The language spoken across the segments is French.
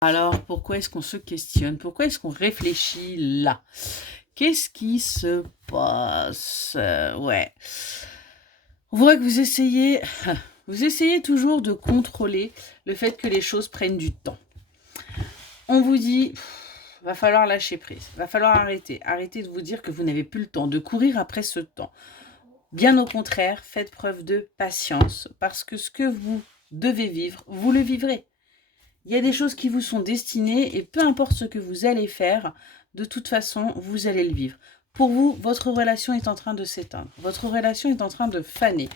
Alors, pourquoi est-ce qu'on se questionne? Pourquoi est-ce qu'on réfléchit là? Qu'est-ce qui se passe? Ouais. On voit que vous essayez toujours de contrôler le fait que les choses prennent du temps. On vous dit, va falloir lâcher prise, va falloir arrêter. Arrêtez de vous dire que vous n'avez plus le temps, de courir après ce temps. Bien au contraire, faites preuve de patience, parce que ce que vous devez vivre, vous le vivrez. Il y a des choses qui vous sont destinées et peu importe ce que vous allez faire, de toute façon, vous allez le vivre. Pour vous, votre relation est en train de s'éteindre. Votre relation est en train de faner.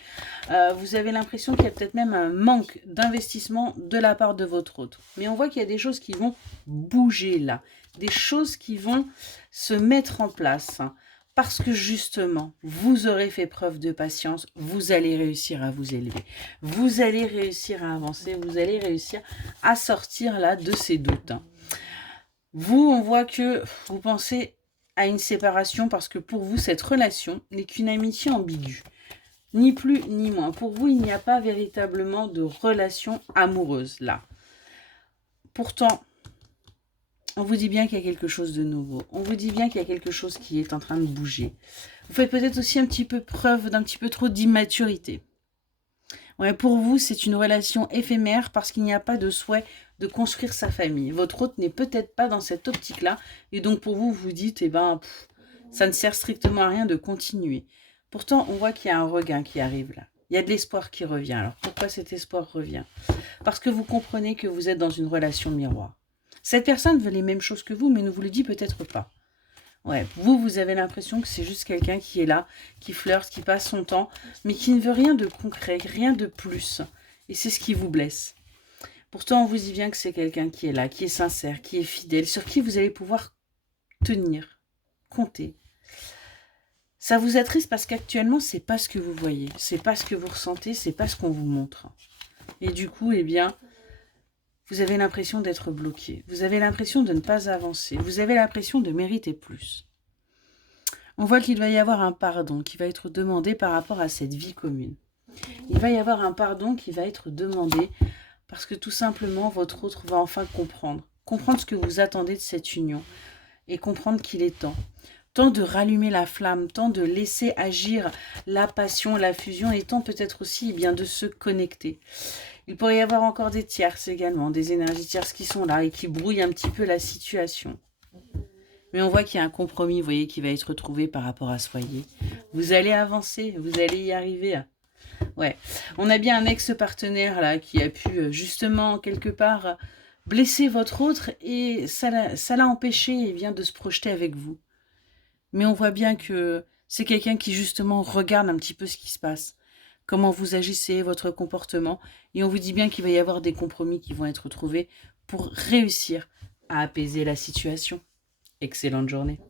Vous avez l'impression qu'il y a peut-être même un manque d'investissement de la part de votre autre. Mais on voit qu'il y a des choses qui vont bouger là. Des choses qui vont se mettre en place. Parce que justement, vous aurez fait preuve de patience, vous allez réussir à vous élever. Vous allez réussir à avancer, vous allez réussir à sortir là de ces doutes. Vous, on voit que vous pensez à une séparation parce que pour vous, cette relation n'est qu'une amitié ambiguë. Ni plus ni moins. Pour vous, il n'y a pas véritablement de relation amoureuse là. Pourtant, on vous dit bien qu'il y a quelque chose de nouveau. On vous dit bien qu'il y a quelque chose qui est en train de bouger. Vous faites peut-être aussi un petit peu preuve d'un petit peu trop d'immaturité. Ouais, pour vous, c'est une relation éphémère parce qu'il n'y a pas de souhait de construire sa famille. Votre hôte n'est peut-être pas dans cette optique-là. Et donc, pour vous, vous dites, ça ne sert strictement à rien de continuer. Pourtant, on voit qu'il y a un regain qui arrive là. Il y a de l'espoir qui revient. Alors, pourquoi cet espoir revient? Parce que vous comprenez que vous êtes dans une relation miroir. Cette personne veut les mêmes choses que vous, mais ne vous le dit peut-être pas. Ouais, vous avez l'impression que c'est juste quelqu'un qui est là, qui flirte, qui passe son temps, mais qui ne veut rien de concret, rien de plus. Et c'est ce qui vous blesse. Pourtant, on vous dit bien que c'est quelqu'un qui est là, qui est sincère, qui est fidèle, sur qui vous allez pouvoir tenir, compter. Ça vous attriste parce qu'actuellement, c'est pas ce que vous voyez, c'est pas ce que vous ressentez, c'est pas ce qu'on vous montre. Et du coup, vous avez l'impression d'être bloqué. Vous avez l'impression de ne pas avancer. Vous avez l'impression de mériter plus. On voit qu'il va y avoir un pardon qui va être demandé par rapport à cette vie commune. Il va y avoir un pardon qui va être demandé parce que tout simplement, votre autre va enfin comprendre. Comprendre ce que vous attendez de cette union et comprendre qu'il est temps. Temps de rallumer la flamme, temps de laisser agir la passion, la fusion et temps peut-être aussi de se connecter. Il pourrait y avoir encore des tierces également, des énergies tierces qui sont là et qui brouillent un petit peu la situation. Mais on voit qu'il y a un compromis, vous voyez, qui va être trouvé par rapport à ce foyer. Vous allez avancer, vous allez y arriver. Ouais, on a bien un ex-partenaire là qui a pu justement quelque part blesser votre autre et ça l'a empêché de se projeter avec vous. Mais on voit bien que c'est quelqu'un qui justement regarde un petit peu ce qui se passe, comment vous agissez, votre comportement, et on vous dit bien qu'il va y avoir des compromis qui vont être trouvés pour réussir à apaiser la situation. Excellente journée.